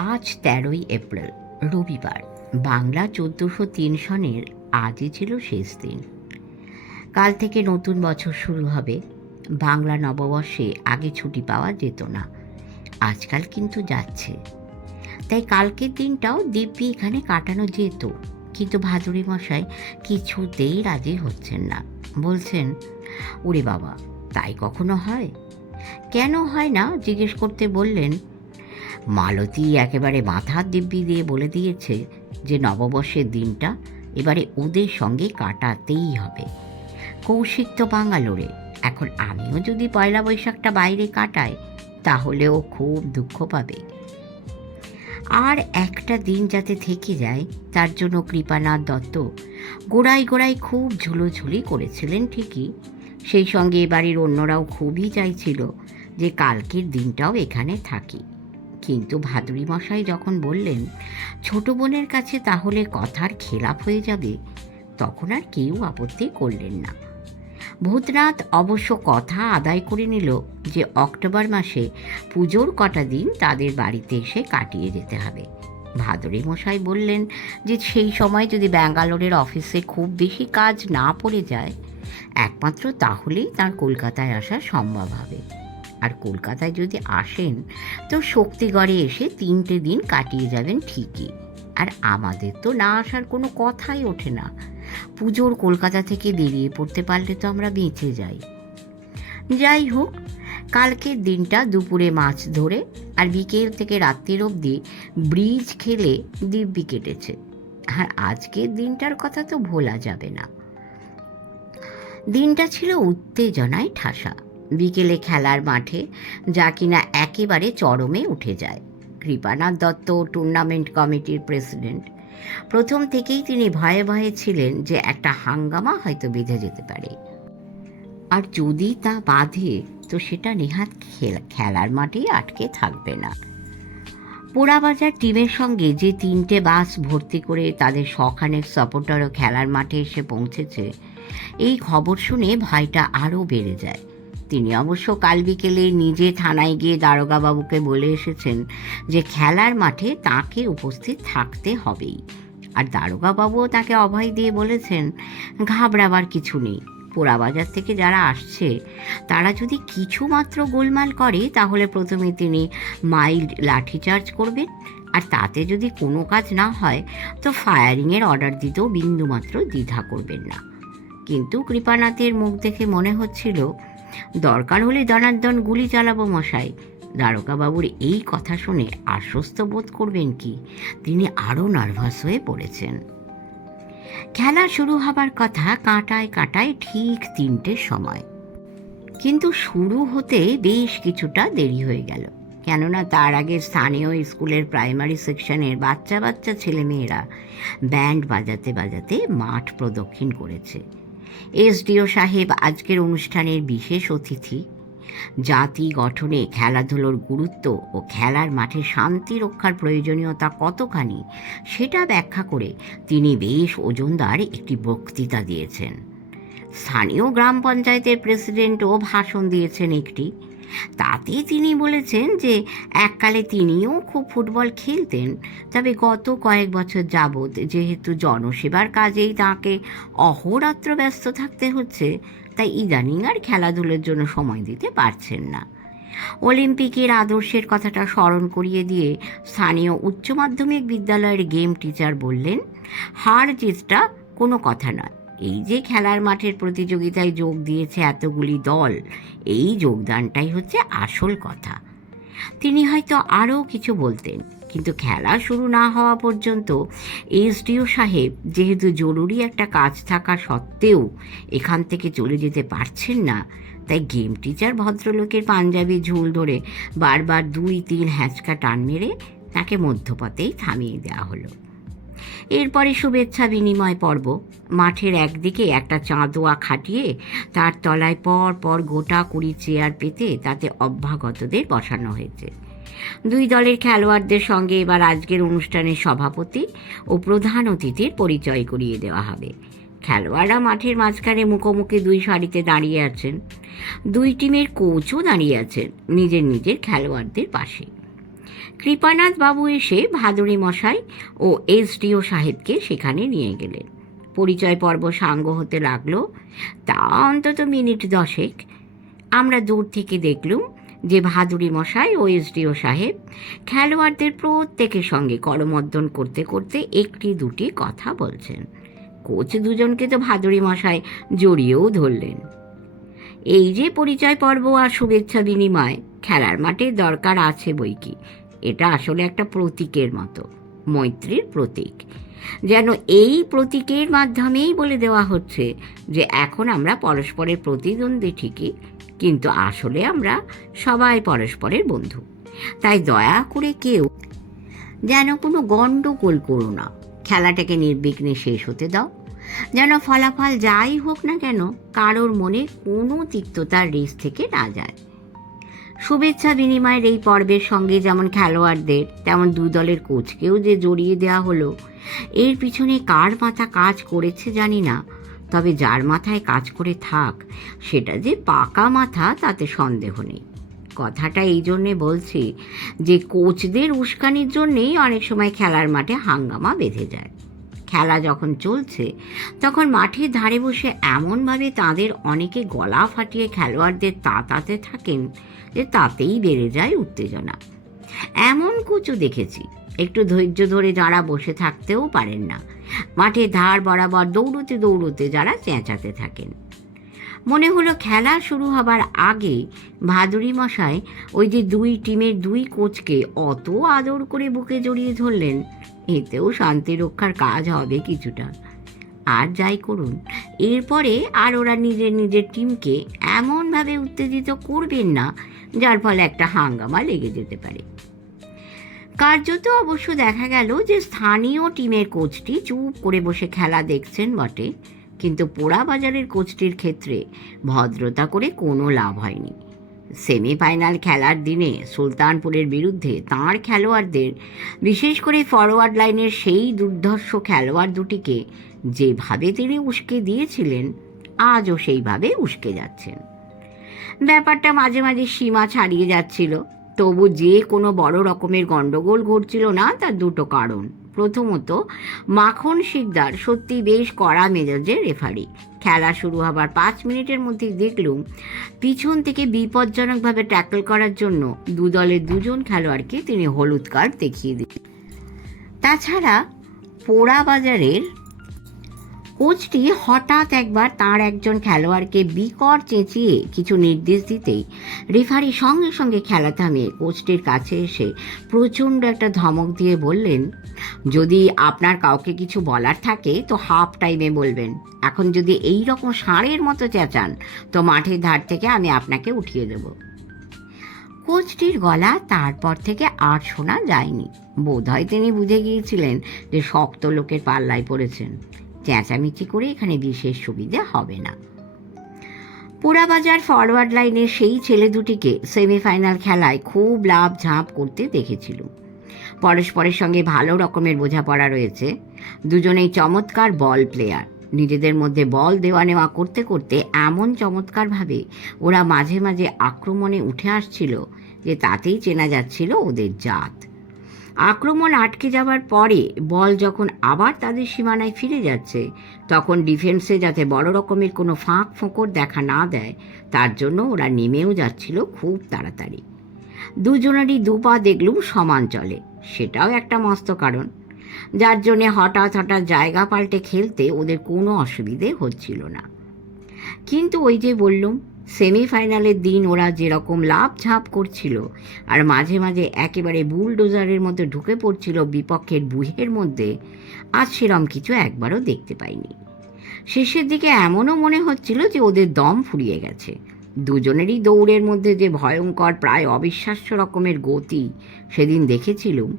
আজ ১৩ই এপ্রিল, রবিবার। বাংলা ১৪০৩ সনের আজই ছিল শেষ দিন। কাল থেকে নতুন বছর শুরু হবে। বাংলা নববর্ষে আগে ছুটি পাওয়া যেত না, আজকাল কিন্তু যাচ্ছে। তাই কালকের দিনটাও দিব্যি এখানে কাটানো যেত, কিন্তু ভাদুড়ি মশাই কিছুতেই রাজি হচ্ছেন না। বলছেন, ওরে বাবা, তাই কখনো হয়? কেন হয় না জিজ্ঞেস করতে বললেন, মালতী একেবারে মাথার দিব্যি দিয়ে বলে দিয়েছে যে নববর্ষের দিনটা এবারে ওদের সঙ্গে কাটাতেই হবে। কৌশিক তো বাঙ্গালোরে, এখন আমিও যদি পয়লা বৈশাখটা বাইরে কাটাই তাহলেও খুব দুঃখ পাবে। আর একটা দিন যাতে থেকে যায় তার জন্য কৃপানাথ দত্ত গোড়ায় গোড়ায় খুব ঝুলোঝুলি করেছিলেন ঠিকই, সেই সঙ্গে বাড়ির অন্যরাও খুবই চাইছিল যে কালকের দিনটাও এখানে থাকি। কিন্তু ভাদুড়ি মশাই যখন বললেন ছোট বোনের কাছে তাহলে কথার খেলাপ হয়ে যাবে, তখন আর কেউ আপত্তি করলেন না। ভূতনাথ অবশ্য কথা আদায় করে নিল যে অক্টোবর মাসে পুজোর কটা দিন তাদের বাড়িতে এসে কাটিয়ে যেতে হবে। ভাদুড়ি মশাই বললেন যে সেই সময় যদি ব্যাঙ্গালোরের অফিসে খুব বেশি কাজ না পড়ে যায়, একমাত্র তাহলেই তার কলকাতায় আসা সম্ভব হবে। আর কলকাতায় যদি আসেন তো শক্তিগড়ে এসে 3টে দিন কাটিয়ে যাবেন ঠিকই। আর আমাদের তো না আসার কোনো কথাই ওঠে না। পুজোর কলকাতা থেকে বেরিয়ে পড়তে পারলে তো আমরা বেঁচে যাই। যাই হোক, কালকের দিনটা দুপুরে মাছ ধরে আর বিকেল থেকে রাত্রির অবধি ব্রিজ খেলে দিব্যি কেটেছে। আর আজকের দিনটার কথা তো ভোলা যাবে না। দিনটা ছিল উত্তেজনায় ঠাসা। বিকেলে খেলার মাঠে, যা কিনা একেবারে চরমে উঠে যায়। কৃপানাথ দত্ত টুর্নামেন্ট কমিটির প্রেসিডেন্ট। প্রথম থেকেই তিনি ভয়ে ভয়ে ছিলেন যে একটা হাঙ্গামা হয়তো বেঁধে যেতে পারে, আর যদি তা বাঁধে তো সেটা নেহাত খেলার মাঠেই আটকে থাকবে না। পোড়াবাজার টিমের সঙ্গে যে 3টে বাস ভর্তি করে তাদের শখানেক সাপোর্টারও খেলার মাঠে এসে পৌঁছেছে, এই খবর শুনে ভয়টা আরও বেড়ে যায়। তিনি অবশ্য কাল বিকেলে নিজে থানায় গিয়ে দারোগাবাবুকে বলে এসেছেন যে খেলার মাঠে তাকে উপস্থিত থাকতে হবেই। আর দারোগাবাবুও তাকে অভয় দিয়ে বলেছেন, ঘাবড়াবার কিছু নেই। পোড়াবাজার থেকে যারা আসছে তারা যদি কিছু মাত্র গোলমাল করে তাহলে প্রথমে তিনি মাইল্ড লাঠিচার্জ করবেন, আর তাতে যদি কোনো কাজ না হয় তো ফায়ারিংয়ের অর্ডার দিতেও বিন্দুমাত্র দ্বিধা করবেন না। কিন্তু কৃপানাথের মুখ দেখে মনে হচ্ছিল দরকার হলে দনার্দন গুলি চালাবো মশাই। দারোগাবাবুর এই কথা শুনে আশ্বস্ত বোধ করবেন কি, তিনি আরও নার্ভাস হয়ে পড়েছেন। খেলা শুরু হবার কথা কাঁটায় কাঁটায় ঠিক 3টের সময়, কিন্তু শুরু হতে বেশ কিছুটা দেরি হয়ে গেল। কেননা তার আগে স্থানীয় স্কুলের প্রাইমারি সেকশনের বাচ্চা বাচ্চা ছেলেমেয়েরা ব্যান্ড বাজাতে বাজাতে মাঠ প্রদক্ষিণ করেছে। এসডিও সাহেব আজকের অনুষ্ঠানের বিশেষ অতিথি। জাতি গঠনে খেলাধুলোর গুরুত্ব ও খেলার মাঠে শান্তি রক্ষার প্রয়োজনীয়তা কতখানি সেটা ব্যাখ্যা করে তিনি বেশ ওজনদার একটি বক্তৃতা দিয়েছেন। স্থানীয় গ্রাম পঞ্চায়েতের প্রেসিডেন্টও ভাষণ দিয়েছেন একটি। তাতে তিনি বলেছেন যে এককালে তিনিও খুব ফুটবল খেলতেন, তবে গত কয়েক বছর যাবৎ যেহেতু জনসেবার কাজেই তাকে অহোরাত্র ব্যস্ত থাকতে হচ্ছে, তাই ইদানিং আর খেলাধুলোর জন্য সময় দিতে পারছেন না। অলিম্পিকের আদর্শের কথাটা স্মরণ করিয়ে দিয়ে স্থানীয় উচ্চ মাধ্যমিক বিদ্যালয়ের গেম টিচার বললেন, হার জিতটা কোনো কথা নয়, এই যে খেলার মাঠের প্রতিযোগিতায় যোগ দিয়েছে এতগুলি দল, এই যোগদানটাই হচ্ছে আসল কথা। তিনি হয়তো আরও কিছু বলতেন, কিন্তু খেলা শুরু না হওয়া পর্যন্ত এসডিও সাহেব যেহেতু জরুরি একটা কাজ থাকা সত্ত্বেও এখান থেকে চলে যেতে পারছেন না, তাই গেম টিচার ভদ্রলোকের পাঞ্জাবি ঝুল ধরে বারবার 2-3 হ্যাঁচকা টান মেরে তাকে মধ্যপথেই থামিয়ে দেওয়া হলো। এরপরে শুভেচ্ছা বিনিময় পর্ব। মাঠের একদিকে একটা চাঁদোয়া খাটিয়ে তার তলায় পর পর গোটা 20 চেয়ার পেতে তাতে অভ্যাগতদের বসানো হয়েছে। 2 দলের খেলোয়াড়দের সঙ্গে এবার আজকের অনুষ্ঠানের সভাপতি ও প্রধান অতিথির পরিচয় করিয়ে দেওয়া হবে। খেলোয়াড়রা মাঠের মাঝখানে মুখোমুখি 2 সারিতে দাঁড়িয়ে আছেন। 2 টিমের কোচও দাঁড়িয়ে আছেন নিজের নিজের খেলোয়াড়দের পাশে। কৃপানাথ বাবু এসে ভাদুড়ি মশাই ও এসডিও সাহেবকে সেখানে নিয়ে গেলেন। পরিচয় পর্ব সাঙ্গ হতে লাগলো। তা অন্তত মিনিট 10। আমরা দূর থেকে দেখলুম যে ভাদুড়ি মশাই ও এসডিও সাহেব খেলোয়াড়দের প্রত্যেকের সঙ্গে করমর্দন করতে করতে একটি দুটি কথা বলছেন। কোচ দুজনকে তো ভাদুড়ি মশাই জড়িয়েও ধরলেন। এই যে পরিচয় পর্ব আর শুভেচ্ছা বিনিময় খেলার মাঠে দরকার আছে বই কি, এটা আসলে একটা প্রতীকের মতো, মৈত্রীর প্রতীক। যেন এই প্রতীকের মাধ্যমেই বলে দেওয়া হচ্ছে যে এখন আমরা পরস্পরের প্রতিদ্বন্দ্বী ঠিকই, কিন্তু আসলে আমরা সবাই পরস্পরের বন্ধু। তাই দয়া করে কেউ যেন কোনো গণ্ডগোল করো না, খেলাটাকে নির্বিঘ্নে শেষ হতে দাও। যেন ফলাফল যাই হোক না কেন কারোর মনে কোনো তিক্ততার রেশ থেকে না যায়। শুভেচ্ছা বিনিময়ের এই পর্বের সঙ্গে যেমন খেলোয়াড়দের তেমন দু দলের কোচকেও যে জড়িয়ে দেওয়া হলো, এর পিছনে কার মাথা কাজ করেছে জানি না, তবে যার মাথায় কাজ করে থাক সেটা যে পাকা মাথা তাতে সন্দেহ নেই। কথাটা এই জন্যে বলছি যে কোচদের উস্কানির জন্যেই অনেক সময় খেলার মাঠে হাঙ্গামা বেঁধে যায়। খেলা যখন চলছে তখন মাঠের ধারে বসে এমনভাবে তাদের অনেকে গলা ফাটিয়ে খেলোয়াড়দের তাতাতে থাকেন যে তাতেই বেড়ে যায় উত্তেজনা। এমন কোচও দেখেছি একটু ধৈর্য ধরে যারা বসে থাকতেও পারেন না, মাঠের ধার বরাবর দৌড়তে দৌড়তে যারা চেঁচাতে থাকেন। মনে হলো খেলা শুরু হবার আগে ভাদুড়ি মশাই ওই যে দুই টিমের দুই কোচকে অত আদর করে বুকে জড়িয়ে ধরলেন, এতেও শান্তি রক্ষার কাজ হবে কিছুটা। আর যাই করুন, এরপরে আর ওরা নিজের নিজের টিমকে এমনভাবে উত্তেজিত করবেন না যার ফলে একটা হাঙ্গামা লেগে যেতে পারে। কার্যত অবশ্য দেখা গেল যে স্থানীয় টিমের কোচটি চুপ করে বসে খেলা দেখছেন বটে, কিন্তু পোড়াবাজারের কোচটির ক্ষেত্রে ভদ্রতা করে কোনো লাভ হয়নি। সেমিফাইনাল খেলার দিনে সুলতানপুরের বিরুদ্ধে তাঁর খেলোয়াড়দের, বিশেষ করে ফরওয়ার্ড লাইনের সেই দুর্ধর্ষ খেলোয়াড় দুটিকে যেভাবে তিনি উস্কে দিয়েছিলেন, আজও সেইভাবে উস্কে যাচ্ছেন। ব্যাপারটা মাঝে মাঝে সীমা ছাড়িয়ে যাচ্ছিল, তবু যে কোনো বড় রকমের গণ্ডগোল ঘটছিল না তার দুটো কারণ। প্রথমত, মাখন শিকদার সত্যি বেশ কড়া মেজাজের রেফারি। খেলা শুরু হবার 5 মিনিটের মধ্যেই দেখলুম পিছন থেকে বিপজ্জনকভাবে ট্যাকল করার জন্য দু দলের দুজন খেলোয়াড়কে তিনি হলুদ কার্ড দেখিয়ে দিলেন। তাছাড়া পোড়াবাজারের কোচটি হঠাৎ একবার তার একজন খেলোয়াড়কে বিকট চেঁচিয়ে কিছু নির্দেশ দিতেই রেফারি সঙ্গে সঙ্গে খেলা থামিয়ে কোচটির কাছে এসে প্রচণ্ড একটা ধমক দিয়ে বললেন, যদি আপনার কাউকে কিছু বলার থাকে তো হাফ টাইমে বলবেন, এখন যদি এই রকম ষাঁড়ের মতো চেঁচান তো মাঠের ধার থেকে আমি আপনাকে উঠিয়ে দেব। কোচটির গলা তারপর থেকে আর শোনা যায়নি। বোধহয় তিনি বুঝে গিয়েছিলেন যে শক্ত লোকের পাল্লায় পড়েছেন, চেঁচামেচি করে এখানে বিশেষ সুবিধে হবে না। পোড়াবাজার ফরওয়ার্ড লাইনের সেই ছেলে দুটিকে সেমিফাইনাল খেলায় খুব লাভ ঝাঁপ করতে দেখেছিল। পরস্পরের সঙ্গে ভালো রকমের বোঝাপড়া রয়েছে। দুজনেই চমৎকার বল প্লেয়ার। নিজেদের মধ্যে বল দেওয়া নেওয়া করতে করতে এমন চমৎকারভাবে ওরা মাঝে মাঝে আক্রমণে উঠে আসছিল যে তাতেই চেনা যাচ্ছিল ওদের জাত। আক্রমণ আটকে যাওয়ার পরে বল যখন আবার তাদের সীমানায় ফিরে যাচ্ছে, তখন ডিফেন্সে যাতে বড় রকমের কোনো ফাঁক ফোঁকর দেখা না দেয় তার জন্য ওরা নেমেও যাচ্ছিল খুব তাড়াতাড়ি। দুজনেরই দুপা দেখলুম সমান চলে, সেটাও একটা মস্ত কারণ, যার জন্যে হঠাৎ হঠাৎ জায়গা পাল্টে খেলতে ওদের কোনো অসুবিধে হচ্ছিল না। কিন্তু ওই যে বললুম, সেমিফাইনালের দিন ওরা যেরকম লাভ ঝাঁপ করছিল আর মাঝে মাঝে একেবারে বুলডোজারের মতো ঢুকে পড়ছিল বিপক্ষের বুহের মধ্যে, আজ সেরম কিছু একবারও দেখতে পাইনি। শেষের দিকে এমনও মনে হচ্ছিল যে ওদের দম ফুরিয়ে গেছে। দুজনেরই দৌড়ের মধ্যে যে ভয়ঙ্কর প্রায় অবিশ্বাস্য রকমের গতি সেদিন দেখেছিলুম,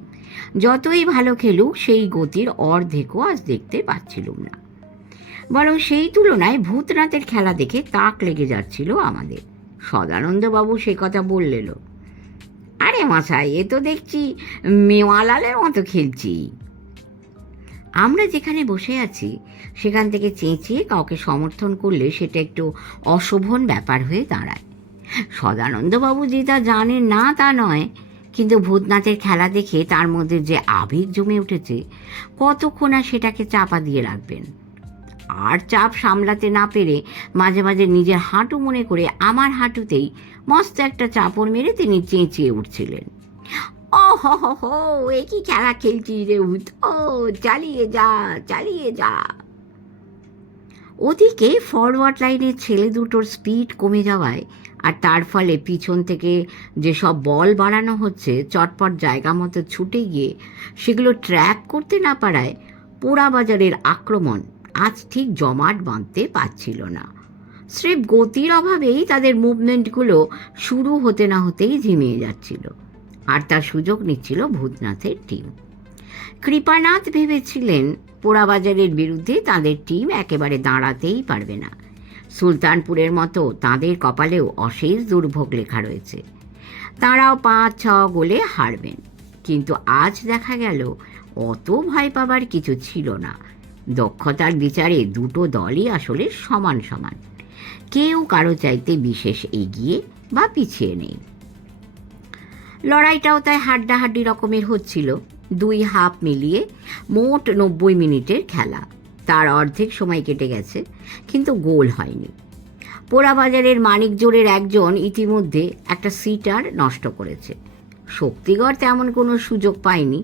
যতই ভালো খেলুক সেই গতির অর্ধেকও আজ দেখতে পাচ্ছিলুম না। বরং সেই তুলনায় ভূতনাথের খেলা দেখে তাক লেগে যাচ্ছিল আমাদের। সদানন্দবাবু সে কথা বললেন, আরে মশাই, এ তো দেখছি মেওয়ালালের মতো খেলছি। আমরা যেখানে বসে আছি সেখান থেকে চেঁচিয়ে কাউকে সমর্থন করলে সেটা একটু অশোভন ব্যাপার হয়ে দাঁড়ায়। সদানন্দবাবু যে তা জানেন না তা নয়, কিন্তু ভূতনাথের খেলা দেখে তার মধ্যে যে আবেগ জমে উঠেছে, কতক্ষণ আর সেটাকে চাপা দিয়ে রাখবেন। আর চাপ সামলাতে না পেরে মাঝে মাঝে নিজের হাঁটু মনে করে আমার হাঁটুতেই মস্ত একটা চাপড় মেরে তিনি চেঁচিয়ে উঠছিলেন, ও হো হো হো, এ কি খেলা খেলছিস রে ভূত, ও চালিয়ে যা চালিয়ে যা। ওদিকে ফরওয়ার্ড লাইনের ছেলে দুটোর স্পিড কমে যাওয়ায় আর তার ফলে পিছন থেকে যেসব বল বাড়ানো হচ্ছে চটপট জায়গা মতো ছুটে গিয়ে সেগুলো ট্র্যাক করতে না পারায় পোড়াবাজারের আক্রমণ আজ ঠিক জমাট বাঁধতে পারছিল না। স্রেফ গতির অভাবেই তাদের মুভমেন্টগুলো শুরু হতে না হতেই ঝিমিয়ে যাচ্ছিল, আর তার সুযোগ নিচ্ছিল ভূতনাথের টিম। কৃপানাথ ভেবেছিলেন পোড়াবাজারের বিরুদ্ধে তাদের টিম একেবারে দাঁড়াতেই পারবে না। সুলতানপুরের মতো তাদের কপালেও অশেষ দুর্ভোগ লেখা রয়েছে, তাঁরাও 5-6 গোলে হারবেন। কিন্তু আজ দেখা গেল অত ভয় পাবার কিছু ছিল না। দক্ষতার বিচারে দুটো দলই আসলে সমান সমান, কেউ কারো চাইতে বিশেষ এগিয়ে বা পিছিয়ে নেই। লড়াইটাও তাই হাড্ডাহাড্ডি রকমের হচ্ছিল। 2 হাফ মিলিয়ে মোট 90 মিনিটের খেলা। তার অর্ধেক সময় কেটে গেছে, কিন্তু গোল হয়নি। পোড়াবাজারের মানিকজোড়ের একজন ইতিমধ্যে একটা সিটার নষ্ট করেছে। শক্তিগড় তেমন কোনো সুযোগ পায়নি,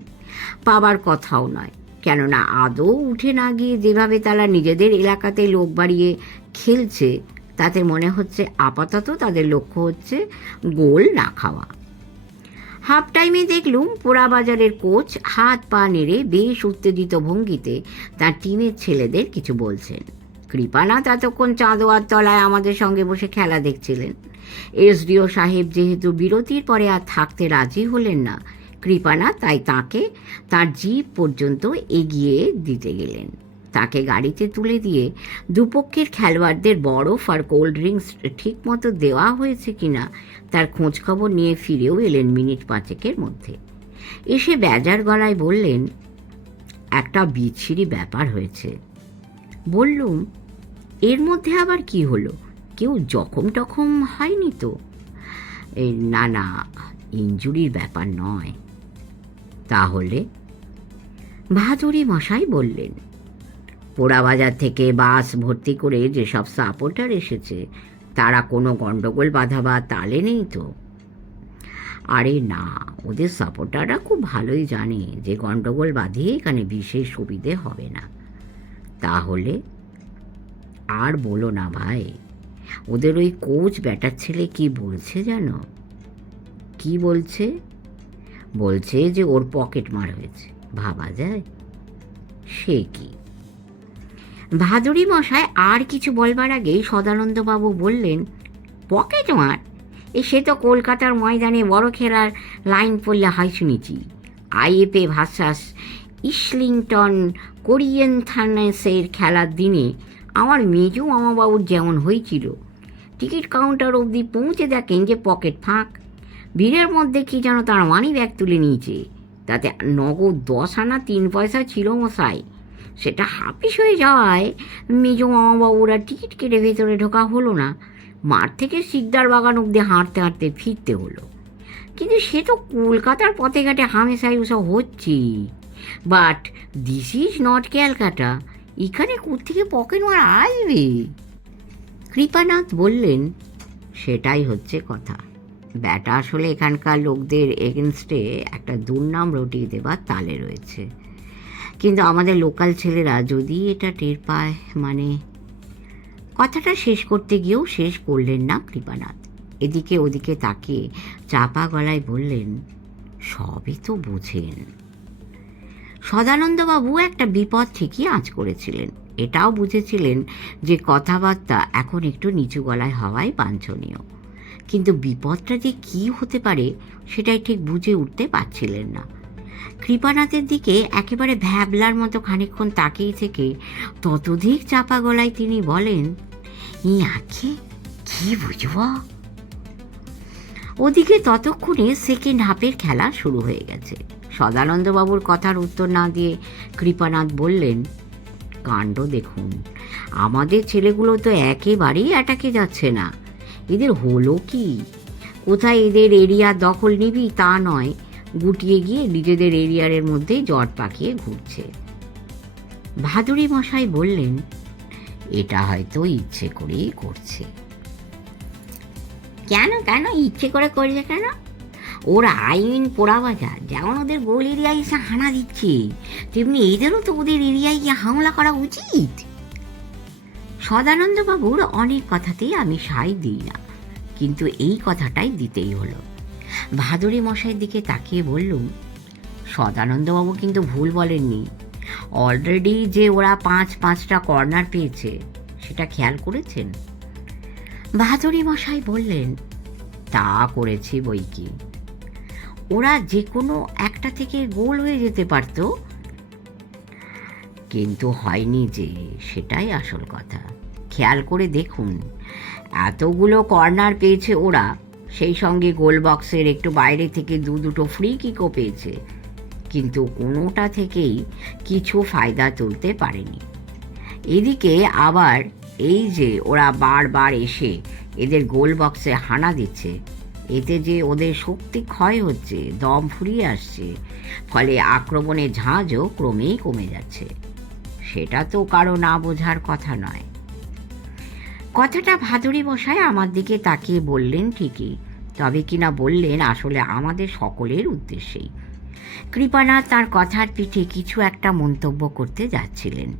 পাবার কথাও নয়, কেননা আদৌ উঠে না গিয়ে যেভাবে তারা নিজেদের এলাকাতে লোক বাড়িয়ে খেলছে তাতে মনে হচ্ছে আপাতত তাদের লক্ষ্য হচ্ছে গোল না খাওয়া। হাফ টাইমে দেখলুম পোড়াবাজারের কোচ হাত পা নেড়ে বেশ উত্তেজিত ভঙ্গিতে তার টিমের ছেলেদের কিছু বলছেন। কৃপানাথ এতক্ষণ চাঁদোয়ার তলায় আমাদের সঙ্গে বসে খেলা দেখছিলেন। এসডিও সাহেব যেহেতু বিরতির পরে আর থাকতে রাজি হলেন না, কৃপানাথ তাই তাকে তার জিপ পর্যন্ত এগিয়ে দিতে গেলেন। তাকে গাড়িতে তুলে দিয়ে দুপক্ষের খেলোয়াড়দের বরফ আর কোল্ড ড্রিঙ্কস ঠিক মতো দেওয়া হয়েছে কিনা তার খোঁজখবর নিয়ে ফিরেও এলেন মিনিট 5-এর মধ্যে। এসে বেজার গলায় বললেন, একটা বিচ্ছিরি ব্যাপার হয়েছে। বললুম, এর মধ্যে আবার কি হলো? কেউ জখম টখম হয়নি তো? না না, ইনজুরির ব্যাপার নয়। তাহলে? ভাদুরী মশাই বললেন, পোড়াবাজার থেকে বাস ভর্তি করে যেসব সাপোর্টার এসেছে তারা কোনো গণ্ডগোল বাঁধাবার তালে নেই তো? আরে না, ওদের সাপোর্টাররা খুব ভালোই জানে যে গণ্ডগোল বাঁধিয়ে এখানে বিশেষ সুবিধে হবে না। তাহলে? আর বলো না ভাই, ওদের ওই কোচ ব্যাটার ছেলে কি বলছে জানো? কি বলছে? বলছে যে ওর পকেট মার হয়েছে। ভাবা যায়? সে কি? ভাদুরী মশাই আর কিছু বলবার আগেই সদানন্দবাবু বললেন, পকেট মার? সে তো কলকাতার ময়দানে বড় খেলার লাইন পড়লে হয় শুনেছি। আইএফএ ভার্সাস ইসলিংটন কোরিয়েন্থানেসের খেলার দিনে আমার মেজো মামাবাবুর যেমন হয়েছিল, টিকিট কাউন্টার অবধি পৌঁছে দেখেন যে পকেট ফাঁক। ভিড়ের মধ্যে কি যেন তার মানি ব্যাগ তুলে নিয়েছে, তাতে নগদ 10 আনা 3 পয়সা ছিল মশাই। সেটা হাফিস হয়ে যাওয়ায় মেজো মামাবাবুর আর টিকিট কেটে ভেতরে ঢোকা হলো না। মাঠ থেকে শিকদার বাগান অবধি হাঁটতে হাঁটতে ফিরতে হলো। কিন্তু সে তো কলকাতার পথে ঘাটে হামেশাই ওসব হচ্ছে। But this is not Calcutta, এখানে কোত্থেকে পকেট মার আসবে? কৃপানাথ বললেন, সেটাই হচ্ছে কথা। ব্যাটা আসলে এখানকার লোকদের এগেনস্টে একটা দুর্নাম রটিয়ে দেবার তালে রয়েছে। কিন্তু আমাদের লোকাল ছেলেরা যদি এটা টের পায়, মানে... কথাটা শেষ করতে গিয়েও শেষ করলেন না কৃপানাথ। এদিকে ওদিকে তাকিয়ে চাপা গলায় বললেন, সবই তো বুঝেন। সদানন্দবাবু একটা বিপদ ঠিকই আঁচ করেছিলেন। এটাও বুঝেছিলেন যে কথাবার্তা এখন একটু নিচু গলায় হওয়াই বাঞ্ছনীয়, কিন্তু বিপদটা যে কী হতে পারে সেটাই ঠিক বুঝে উঠতে পারছিলেন না। কৃপানাথের দিকে একেবারে ভ্যাবলার মতো খানিকক্ষণ তাকিয়ে থেকে ততোধিক চাপা গলায় তিনি বলেন, আঁকে কি বুঝব? ওদিকে ততক্ষণে সেকেন্ড হাফের খেলা শুরু হয়ে গেছে। সদানন্দবাবুর কথার উত্তর না দিয়ে কৃপানাথ বললেন, কাণ্ড দেখুন, আমাদের ছেলেগুলো তো একেবারেই অ্যাটাকে যাচ্ছে না। এদের হলো কি? কোথায় এদের এরিয়া দখল নিবি তা নয়, গুটিয়ে গিয়ে নিজেদের এরিয়ার মধ্যেই জট পাকিয়ে ঘুরছে। ভাদুড়ি মশাই বললেন, এটা হয়তো ইচ্ছে করেই করছে। কেন কেন ইচ্ছে করে করছে কেন? ওরা আইন পোড়াবাজার, যেমন ওদের গোল এরিয়ায় এসে হানা দিচ্ছে, তেমনি এদেরও তো ওদের এরিয়ায় গিয়ে হামলা করা উচিত। সদানন্দবাবুর অনেক কথাতেই আমি সায় দিই না, কিন্তু এই কথাটাই দিতেই হলো। ভাদুড়ি মশাইয়ের দিকে তাকিয়ে বললুম, সদানন্দবাবু কিন্তু ভুল বলেননি। অলরেডি যে ওরা পাঁচটা কর্নার পেয়েছে, সেটা খেয়াল করেছেন? ভাদুড়ি মশাই বললেন, তা করেছি বই কি। ওরা যে কোনো একটা থেকে গোল হয়ে যেতে পারত, কিন্তু হয়নি যে, সেটাই আসল কথা। খেয়াল করে দেখুন, এতগুলো কর্নার পেয়েছে ওরা, সেই সঙ্গে গোল বক্সের একটু বাইরে থেকে দুটো ফ্রি কিকও পেয়েছে, কিন্তু কোনোটা থেকেই কিছু ফায়দা তুলতে পারেনি। এদিকে আবার এই যে ওরা বারবার এসে এদের গোল বক্সে হানা দিচ্ছে, এতে যে ওদের শক্তি ক্ষয় হচ্ছে, দম ফুরিয়ে আসছে, ফলে আক্রমণের ঝাঁজও ক্রমেই কমে যাচ্ছে। সেটা তো কারো না বোঝার কথা নয়। কথাটা ভাদুড়ি মশাই আমার দিকে তাকিয়ে বললেন ঠিকই, তবে কিনা বললেন আসলে আমাদের সকলের উদ্দেশ্যেই। কৃপানাথ তাঁর কথার পিঠে কিছু একটা মন্তব্য করতে যাচ্ছিলেন,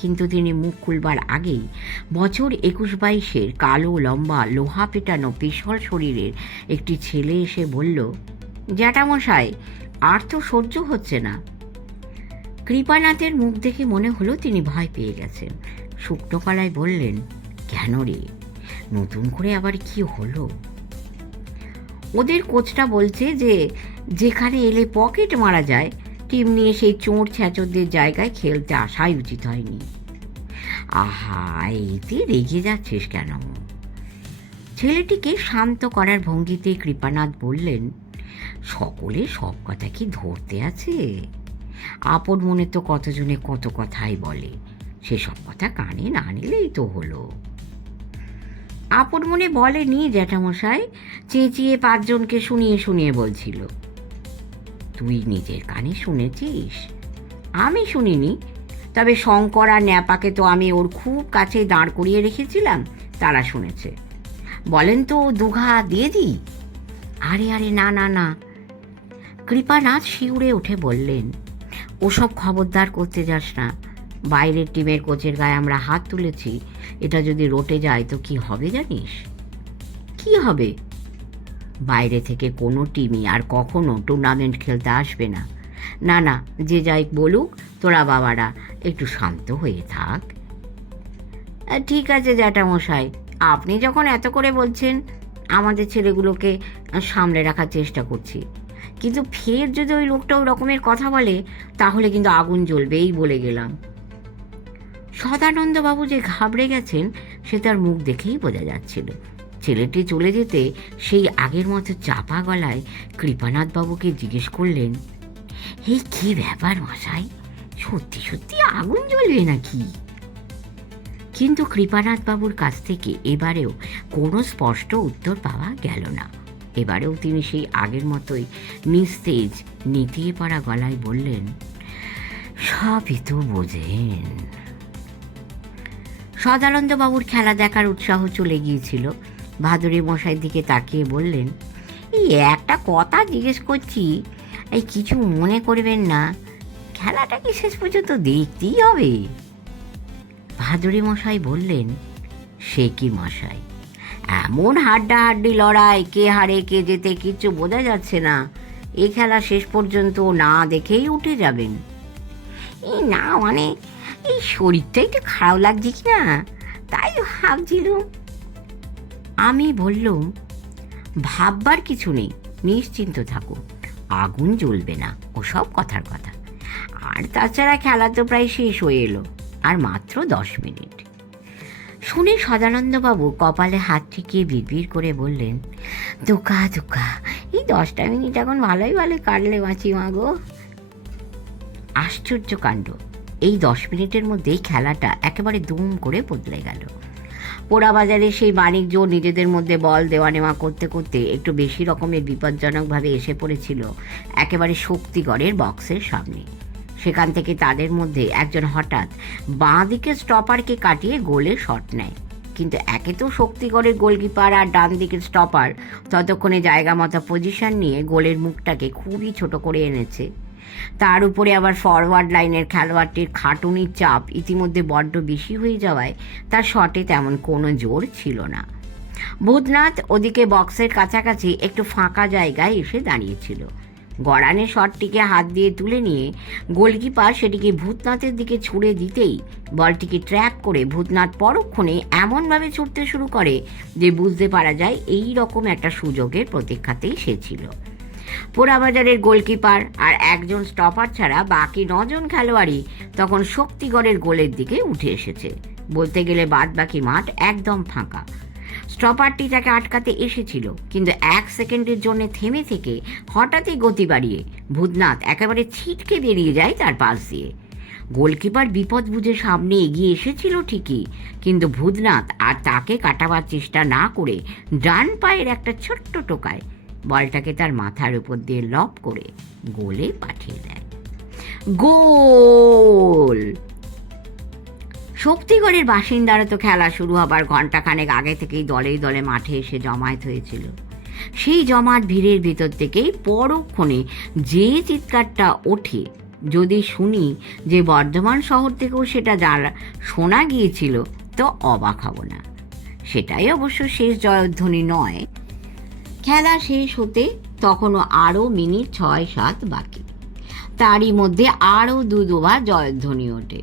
কিন্তু তিনি মুখ খুলবার আগেই বছর 21-22 কালো লম্বা লোহা পেটানো পিশল শরীরের একটি ছেলে এসে বলল, জ্যাঠামশাই, আর তো সহ্য হচ্ছে না। কৃপানাথের মুখ দেখে মনে হলো তিনি ভয় পেয়ে গেছেন। শুকনো গলায় বললেন, কেন রে, নতুন করে আবার কি হলো? ওদের কোচটা বলছে যে যেখানে এলে পকেট মারা যায়, টিম নিয়ে সেই চোর ছ্যাঁচরদের জায়গায় খেলতে আসাই উচিত হয়নি। আহা, এতে রেগে যাচ্ছিস কেন? ছেলেটিকে শান্ত করার ভঙ্গিতে কৃপানাথ বললেন, সকলে সব কথা কি ধরতে আছে? আপন মনে তো কতজনে কত কথাই বলে, সেসব কথা কানে না নিলেই তো হলো। আপন মনে বলেনি জ্যাঠামশাই, চেঁচিয়ে 5 জনকে শুনিয়ে শুনিয়ে বলছিল। তুই নিজের কানে শুনেছিস? আমি শুনিনি, তবে শঙ্কর আর ন্যাপাকে তো আমি ওর খুব কাছে দাঁড় করিয়ে রেখেছিলাম, তারা শুনেছে। বলেন তো দুঘা দিয়ে দিই? আরে আরে, না না না। কৃপানাথ শিউরে উঠে বললেন, ওসব খবরদার করতে যাস না। বাইরের টিমের কোচের গায়ে আমরা হাত তুলেছি, এটা যদি রটে যায় তো কি হবে জানিস? কি হবে? বাইরে থেকে কোনো টিমই আর কখনো টুর্নামেন্ট খেলতে আসবে না। না না, যে যাই বলুক, তোরা বাবারা একটু শান্ত হয়ে থাক। ঠিক আছে জ্যাঠামশাই, আপনি যখন এত করে বলছেন, আমাদের ছেলেগুলোকে সামলে রাখার চেষ্টা করছি, কিন্তু ফের যদি ওই লোকটা ওই রকমের কথা বলে, তাহলে কিন্তু আগুন জ্বলবেই বলে গেলাম। সদানন্দবাবু যে ঘাবড়ে গেছেন সে তার মুখ দেখেই বোঝা যাচ্ছিল। ছেলেটি চলে যেতে সেই আগের মতো চাপা গলায় কৃপানাথবাবুকে জিজ্ঞেস করলেন, এই কি ব্যাপার মশাই, সত্যি সত্যি আগুন জ্বলবে নাকি? কিন্তু কৃপানাথবাবুর কাছ থেকে এবারেও কোনো স্পষ্ট উত্তর পাওয়া গেল না। এবারেও তিনি সেই আগের মতোই নিস্তেজ নিতিয়ে পড়া গলায় বললেন, সবই তো বোঝেন। সদানন্দবাবুর খেলা দেখার উৎসাহ চলে গিয়েছিল। ভাদুড়ি মশাইয়ের দিকে তাকিয়ে বললেন, এই একটা কথা জিজ্ঞেস করছি, এই কিছু মনে করবেন না, খেলাটা কি শেষ পর্যন্ত দেখতেই হবে? ভাদুড়ি মশাই বললেন, সে কি মশাই, এমন হাড্ডাহাড্ডি লড়াই, কে হারে কে যেতে কিছু বোঝা যাচ্ছে না। এই খেলা শেষ পর্যন্ত না দেখেই উঠে যাবেন। এই না মানে, এই শরীরটা একটু খারাপ লাগছে কি না, তাই ভাবছিলাম। আমি বললুম, ভাববার কিছু নেই, নিশ্চিন্ত থাকুন, আগুন জ্বলবে না, ওসব কথার কথা। আর তাছাড়া খেলা তো প্রায় শেষ হয়ে এলো, আর মাত্র 10 মিনিট। শুনে সদানন্দবাবু কপালে হাত ঠেকিয়ে বিড়বিড় করে বললেন, দুকা দুকা, এই 10টা মিনিট এখন ভালোই ভালো কাটলে বাঁচি মা গো। আশ্চর্য কাণ্ড, এই 10 মিনিটের মধ্যেই খেলাটা একেবারে দুম করে বদলে গেল। পোড়াবাজারে সেই বাণিজ্য নিজেদের মধ্যে বল দেওয়া নেওয়া করতে করতে একটু বেশি রকমের বিপজ্জনকভাবে এসে পড়েছিল একেবারে শক্তিগড়ের বক্সের সামনে। সেখান থেকে তাদের মধ্যে একজন হঠাৎ বাঁ দিকে স্টপারকে কাটিয়ে গোলে শট নেয়। কিন্তু একে তো শক্তিগড়ের গোলকিপার আর ডান দিকের স্টপার ততক্ষণে জায়গা মতো পজিশন নিয়ে গোলের মুখটাকে খুবই ছোট করে এনেছে। তার উপরে আবার ফরওয়ার্ড লাইনের খেলোয়াড়টির খাটুনির চাপ ইতিমধ্যে বড্ড বেশি হয়ে যাওয়ায় তার শটে তেমন কোনো জোর ছিল না। ভূতনাথ ওদিকে বক্সের কাছাকাছি একটু ফাঁকা জায়গায় এসে দাঁড়িয়েছিল। গড়ানে শটটিকে হাত দিয়ে তুলে নিয়ে গোলকিপার সেটিকে ভূতনাথের দিকে ছুড়ে দিতেই বলটিকে ট্র্যাপ করে ভূতনাথ পরক্ষণে এমনভাবে ছুটতে শুরু করে যে বুঝতে পারা যায় এই রকম একটা সুযোগের প্রতীক্ষাতেই সে ছিল। পোড়াবাজারের গোলকিপার আর একজন স্টপার ছাড়া বাকি 9 জন খেলোয়াড়ই তখন শক্তিগড়ের গোলের দিকে উঠে এসেছে। বলতে গেলে বাদ বাকি মাঠ একদম ফাঁকা। স্টপারটি তাকে আটকাতে এসেছিল, কিন্তু 1 সেকেন্ডের জন্য থেমে থেকে হঠাৎই গতি বাড়িয়ে ভূতনাথ একেবারে ছিটকে বেরিয়ে যায় তার পাশ দিয়ে। গোলকিপার বিপদ বুঝে সামনে এগিয়ে এসেছিল ঠিকই, কিন্তু ভূতনাথ আর তাকে কাটাবার চেষ্টা না করে ডান পায়ের একটা ছোট্ট টোকায় বলটাকে তার মাথার উপর দিয়ে লব করে গোলে পাঠিয়ে দেয়। গোল! শক্তিগড়ের বাসিন্দারা তো খেলা শুরু হবার ঘণ্টাখানেক আগে থেকেই দলে দলে মাঠে এসে জমায়েত হয়েছিল। সেই জমাট ভিড়ের ভিতর থেকেই পরক্ষণে যে চিৎকারটা ওঠে, যদি শুনি যে বর্ধমান শহর থেকেও সেটা যারা শোনা গিয়েছিল তো অবাক হব না। সেটাই অবশ্য শেষ জয়ধ্বনি নয়। খেলা শেষ হতে তখনও আরও মিনিট 6-7 বাকি। তারই মধ্যে আরও দুবার জয়ধ্বনি ওঠে।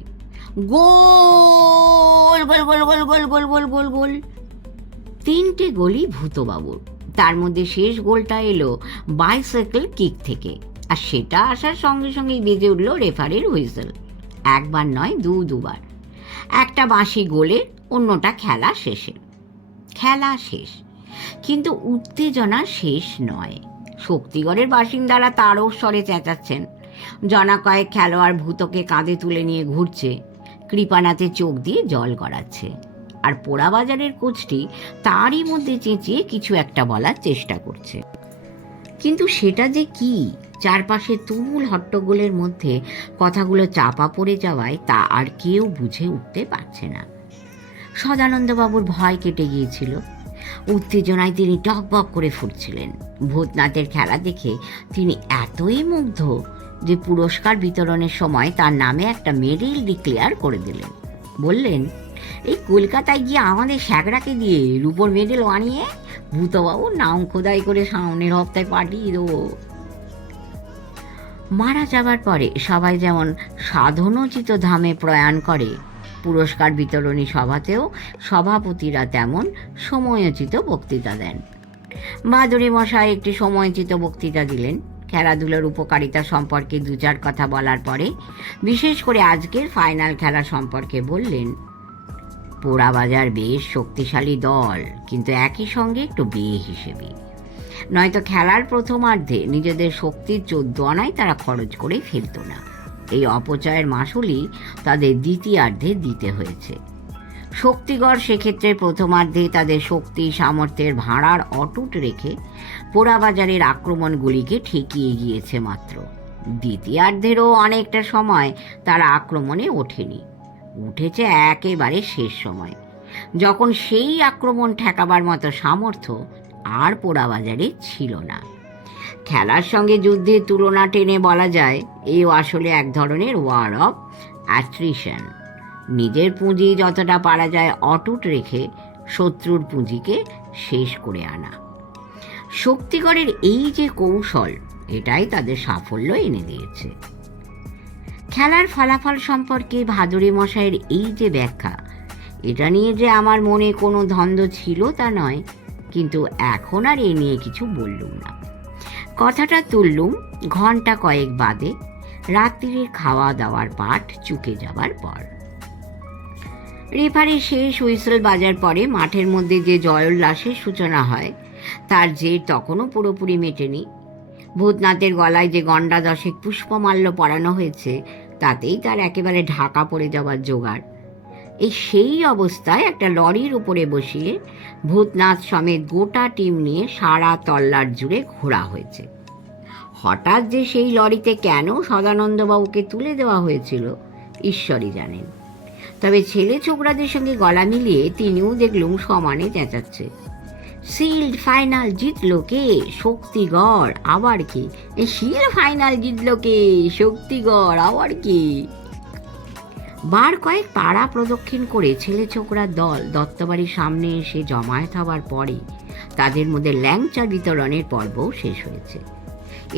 গোল গোল গোল গোল গোল গোল গোল গোল গোল 3টে গোলই ভূতবাবুর। তার মধ্যে শেষ গোলটা এলো বাইসাইকেল কিক থেকে, আর সেটা আসার সঙ্গে সঙ্গেই বেজে উঠল রেফারির হুইসেল। একবার নয়, দুবার। একটা বাঁশি গোলে, অন্যটা খেলা শেষে। খেলা শেষ, কিন্তু উত্তেজনা শেষ নয়। শক্তিগড়ের বাসিন্দারা তারও স্বরে চেঁচাচ্ছেন। জনা কয়েক খেলোয়াড় ভূতকে কাঁধে তুলে নিয়ে ঘুরছে, কৃপানাথে চোখ দিয়ে জল গড়াচ্ছে, আর পোড়াবাজারের কোচটি তারই মধ্যে চেঁচিয়ে কিছু একটা বলার চেষ্টা করছে। কিন্তু সেটা যে কি, চারপাশে তুমুল হট্টগোলের মধ্যে কথাগুলো চাপা পড়ে যাওয়ায় তা আর কেউ বুঝে উঠতে পারছে না। সদানন্দবাবুর ভয় কেটে গিয়েছিল। উত্তেজনায় তিনি টকবক করে ফুটছিলেন। ভূতনাথের খেলা দেখে তিনি এতই মুগ্ধ যে পুরস্কার বিতরণের সময় তার নামে একটা মেডেল ডিক্লেয়ার করে দিলেন। বললেন, এই কলকাতায় গিয়ে আমাদের শ্যাগড়াকে দিয়ে রূপোর মেডেল আনিয়ে ভূতবাবুর নাম খোদাই করে সামনের হপ্তায় পাঠিয়ে দেবো। মারা যাবার পরে সবাই যেমন সাধনোচিত ধামে প্রয়াণ করে, পুরস্কার বিতরণী সভাতেও সভাপতিরা তেমন সময়োচিত বক্তৃতা দেন। মাদুরী মশাই একটি সময়োচিত বক্তৃতা দিলেন। খেলাধুলার উপকারিতা সম্পর্কে 2-4 কথা বলার পরে বিশেষ করে আজকের ফাইনাল খেলা সম্পর্কে বললেন, পোড়াবাজার বেশ শক্তিশালী দল, কিন্তু একই সঙ্গে একটু বেহিসেবি। নয়তো খেলার প্রথমার্ধে নিজেদের শক্তির 14 আনাই তারা খরচ করে ফেলত না। এই অপচয়ের মাসুলই তাদের দ্বিতীয়ার্ধে দিতে হয়েছে। শক্তিগড় সেক্ষেত্রে প্রথমার্ধে তাদের শক্তি সামর্থ্যের ভাঁড়ার অটুট রেখে পোড়াবাজারের আক্রমণগুলিকে ঠেকিয়ে গিয়েছে মাত্র। দ্বিতীয়ার্ধেরও অনেকটা সময় তারা আক্রমণে ওঠেনি, উঠেছে একেবারে শেষ সময়, যখন সেই আক্রমণ ঠেকাবার মতো সামর্থ্য আর পোড়াবাজারে ছিল না। খেলার সঙ্গে যুদ্ধের তুলনা টেনে বলা যায় এও আসলে এক ধরনের ওয়ার অফ অ্যাট্রিশন। নিজের পুঁজি যতটা পারা যায় অটুট রেখে শত্রুর পুঁজিকে শেষ করে আনা। শক্তিগড়ের এই যে কৌশল, এটাই তাদের সাফল্য এনে দিয়েছে। খেলার ফলাফল সম্পর্কে ভাদুরী মশাইয়ের এই যে ব্যাখ্যা, এটা নিয়ে যে আমার মনে কোনো দ্বন্দ্ব ছিল তা নয়, কিন্তু এখন আর এ নিয়ে কিছু বললুম না। কথাটা তুললুম ঘণ্টা কয়েক বাদে, রাত্রির খাওয়া দাওয়ার পাট চুকে যাবার পর। রেফারি শেষ হুইসেল বাজার পরে মাঠের মধ্যে যে জয়োল্লাসের সূচনা হয় তার জের তখনও পুরোপুরি মেটেনি। ভূতনাথের গলায় যে গণ্ডা 10 পুষ্পমাল্য পরানো হয়েছে তাতেই তার একেবারে ঢাকা পড়ে যাওয়ার জোগাড়। সেই অবস্থায় একটা লরির উপরে বসিয়ে ভূতনাথ সমেত গোটা টিম নিয়ে সারা তল্লাট জুড়ে ঘোরা হয়েছে। হঠাৎ যে সেই লরিতে কেন সদানন্দবাবুকে তুলে দেওয়া হয়েছিল ঈশ্বরই জানেন। তবে ছেলে ছোকরাদের সঙ্গে গলা মিলিয়ে তিনিও দেখলুম সমানে চেঁচাচ্ছে, শিল্ড ফাইনাল জিতলো কে? শক্তিগড়। আবার কি? শিল্ড ফাইনাল জিতলো কে? শক্তিগড়। আবার কি? বার কয়েক পাড়া প্রদক্ষিণ করে ছেলে ছোকরার দল দত্তবাড়ির সামনে এসে জমায়েত হবার পরে তাদের মধ্যে ল্যাংচা বিতরণের পর্বও শেষ হয়েছে।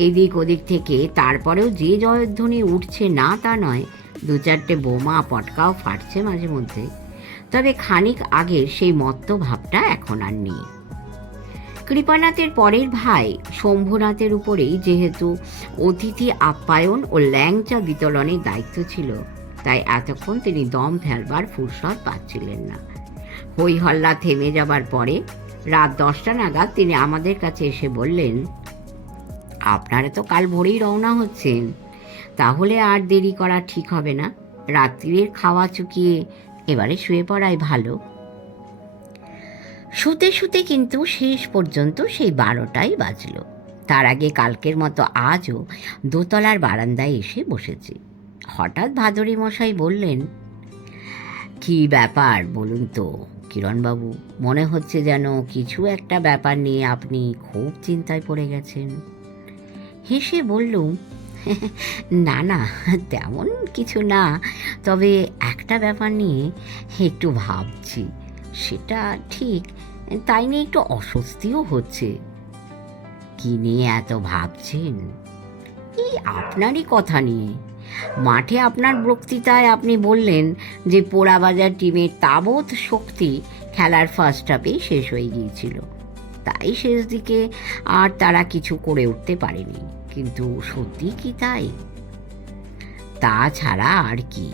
এদিক ওদিক থেকে তারপরেও যে জয়ধ্বনি উঠছে না তা নয়, দু চারটে বোমা পটকাও ফাটছে মাঝে মধ্যে। তবে খানিক আগের সেই মত্ত ভাবটা এখন আর নেই। কৃপানাথের পরের ভাই শম্ভুনাথের উপরেই যেহেতু অতিথি আপ্যায়ন ও ল্যাংচা বিতরণের দায়িত্ব ছিল, তাই এতক্ষণ তিনি দম ফেলবার ফুরসত পাচ্ছিলেন না। হই হল্লা থেমে যাবার পরে রাত 10টা নাগাদ তিনি আমাদের কাছে এসে বললেন, আপনারা তো কাল ভোরেই রওনা হচ্ছেন, তাহলে আর দেরি করা ঠিক হবে না। রাত্রির খাওয়া চুকিয়ে এবারে শুয়ে পড়াই ভালো। শুতে শুতে কিন্তু শেষ পর্যন্ত সেই 12টাই বাজল। তার আগে কালকের মতো আজও দোতলার বারান্দায় এসে বসেছি। হঠাৎ ভাদুরী মশাই বললেন, কি ব্যাপার বলুন তো কিরণবাবু, মনে হচ্ছে যেন কিছু একটা ব্যাপার নিয়ে আপনি খুব চিন্তায় পড়ে গেছেন। হেসে বললুম, না না, তেমন কিছু না, তবে একটা ব্যাপার নিয়ে একটু ভাবছি। সেটা ঠিক, তাই নিয়ে একটু অস্বস্তিও হচ্ছে। কি নিয়ে এত ভাবছেন? এই আপনারই কথা নিয়ে। মাঠে আপনার বক্তৃতায় আপনি বললেন যে পোড়াবাজার টিমের তাবৎ শক্তি খেলার ফার্স্ট হাফেই শেষ হয়ে গিয়েছিল, তাই শেষ দিকে আর তারা কিছু করে উঠতে পারেনি। কিন্তু সত্যি কি তাই? তাছাড়া আর কি,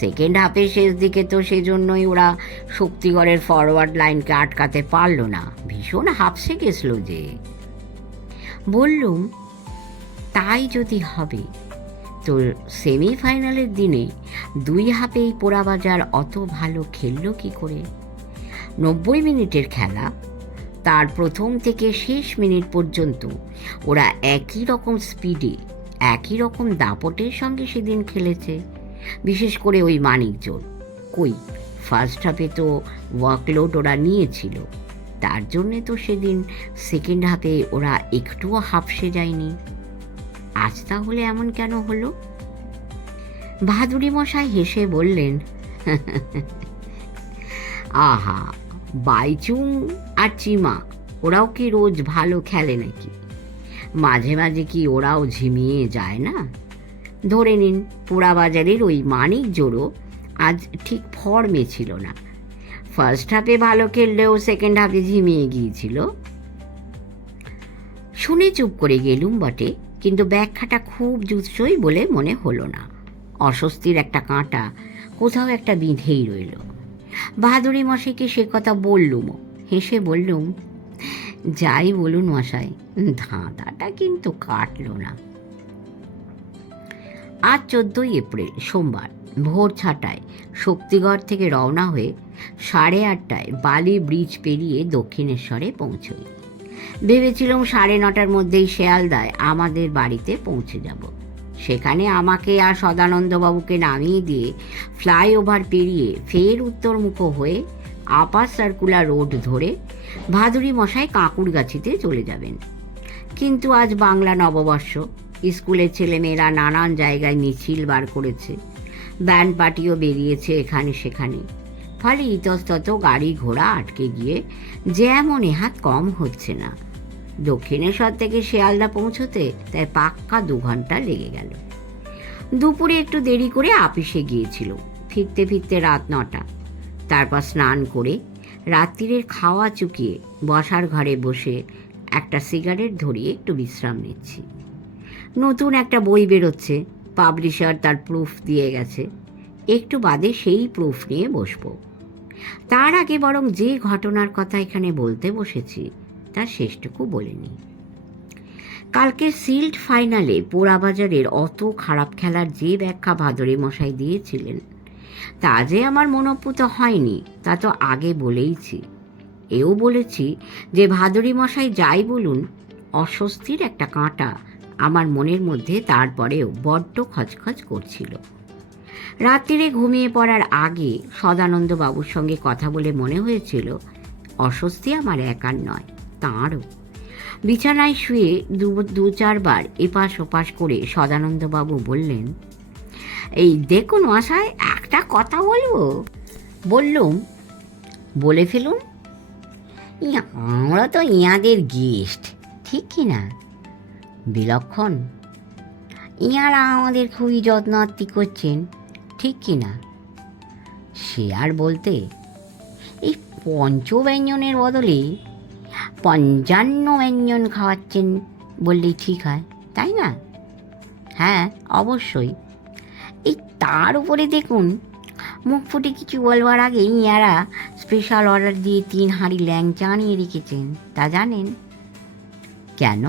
সেকেন্ড হাফের শেষ দিকে তো সেজন্যই ওরা শক্তিগড়ের ফরওয়ার্ড লাইনকে আটকাতে পারল না, ভীষণ হাঁপসে গেছিল যে। বললুম, তাই যদি হবে তো সেমিফাইনালের দিনে 2 হাফেই পোড়াবাজার অত ভালো খেললো কি করে? 90 মিনিটের খেলা, তার প্রথম থেকে শেষ মিনিট পর্যন্ত ওরা একই রকম স্পিডে একই রকম দাপটের সঙ্গে সেদিন খেলেছে। বিশেষ করে ওই মানিকজোড়। কই, ফার্স্ট হাফে তো ওয়ার্কলোড ওরা নিয়েছিল, তার জন্যে তো সেদিন সেকেন্ড হাফে ওরা একটুও হাঁপসে যায়নি। আজ তাহলে এমন কেন হলো? ভাদুরী মশাই হেসে বললেন, আহা, বাইচুং আর চিমা ওরাও কি রোজ ভালো খেলে নাকি? মাঝে মাঝে কি ওরাও ঝিমিয়ে যায় না? ধরে নিন পোড়াবাজারের ওই মানিকজোড়ও আজ ঠিক ফর্মে ছিল না। ফার্স্ট হাফে ভালো খেললেও সেকেন্ড হাফে ঝিমিয়ে গিয়েছিল। শুনে চুপ করে গেলুম বটে, কিন্তু ব্যাখ্যাটা খুব জুৎসই বলে মনে হলো না। অস্বস্তির একটা কাঁটা কোথাও একটা বিঁধেই রইল। ভাদুরী মশাইকে সে কথা বললুমও। হেসে বললুম, যাই বলুন মশাই, ধাঁধাটা কিন্তু কাটল না। আজ 14ই এপ্রিল সোমবার ভোর 6টায় শক্তিগড় থেকে রওনা হয়ে 8:30টায় বালি ব্রিজ পেরিয়ে দক্ষিণেশ্বরে পৌঁছই। ভেবেছিলাম 9:30টার মধ্যেই শেয়ালদায় আমাদের বাড়িতে পৌঁছে যাব। সেখানে আমাকে আর সদানন্দবাবুকে নামিয়ে দিয়ে ফ্লাইওভার পেরিয়ে ফের উত্তরমুখ হয়ে আপার সার্কুলার রোড ধরে ভাদুরী মশাই কাঁকুড়গাছিতে চলে যাবেন। কিন্তু আজ বাংলা নববর্ষ, স্কুলের ছেলেমেয়েরা নানান জায়গায় মিছিল বার করেছে, ব্যান্ড পার্টিও বেরিয়েছে এখানে সেখানে। ফলে ইতস্তত গাড়ি ঘোড়া আটকে গিয়ে যেমন হাত কম হচ্ছে না। দক্ষিণেশ্বর থেকে শিয়ালদা পৌঁছতে তাই পাক্কা 2 ঘন্টা লেগে গেল। দুপুরে একটু দেরি করে আপিসে গিয়েছিল, ফিরতে ফিরতে রাত 9টা। তারপর স্নান করে রাত্রিরের খাওয়া চুকিয়ে বসার ঘরে বসে একটা সিগারেট ধরিয়ে একটু বিশ্রাম নিচ্ছি। নতুন একটা বই বেরোচ্ছে, পাবলিশার তার প্রুফ দিয়ে গেছে, একটু বাদে সেই প্রুফ নিয়ে বসবো। তার আগে বরং যে ঘটনার কথা এখানে বলতে বসেছি তার শেষটুকু বলে নিই। কালকে সিল্ড ফাইনালে পোড়াবাজারের অত খারাপ খেলার যে ব্যাখ্যা ভাদুরী মশাই দিয়েছিলেন, তা যে আমার মনোপুত হয়নি তা তো আগে বলেইছি। এও বলেছি যে ভাদুরী মশাই যাই বলুন, অস্বস্তির একটা কাঁটা আমার মনের মধ্যে তারপরেও বড্ড খচখচ করছিল। রাত্রিরে ঘুমিয়ে পড়ার আগে সদানন্দ বাবুর সঙ্গে কথা বলে মনে হয়েছিল অস্বস্তি আমার একার নয়, তাঁরও। বিছানায় শুয়ে দু চারবার এপাশ ওপাশ করে সদানন্দবাবু বললেন, এই দেখুন মশাই, একটা কথা বলবো। বললুম, বলে ফেলুন। আমরা তো ইয়াদের গেস্ট, ঠিক কি না? বিলক্ষণ। ইয়ারা আমাদের খুবই যত্নার্থী করছেন, ঠিক কি না? সে আর বলতে, এই পঞ্চব্যঞ্জনের বদলে ৫৫ ব্যঞ্জন খাওয়াচ্ছেন বললেই ঠিক হয়, তাই না? হ্যাঁ, অবশ্যই। এই তার উপরে দেখুন, মুখ ফুটে কিছু বলবার আগে ইয়ারা স্পেশাল অর্ডার দিয়ে ৩ হাঁড়ি ল্যাংচা আনিয়ে রেখেছেন, তা জানেন? কেন?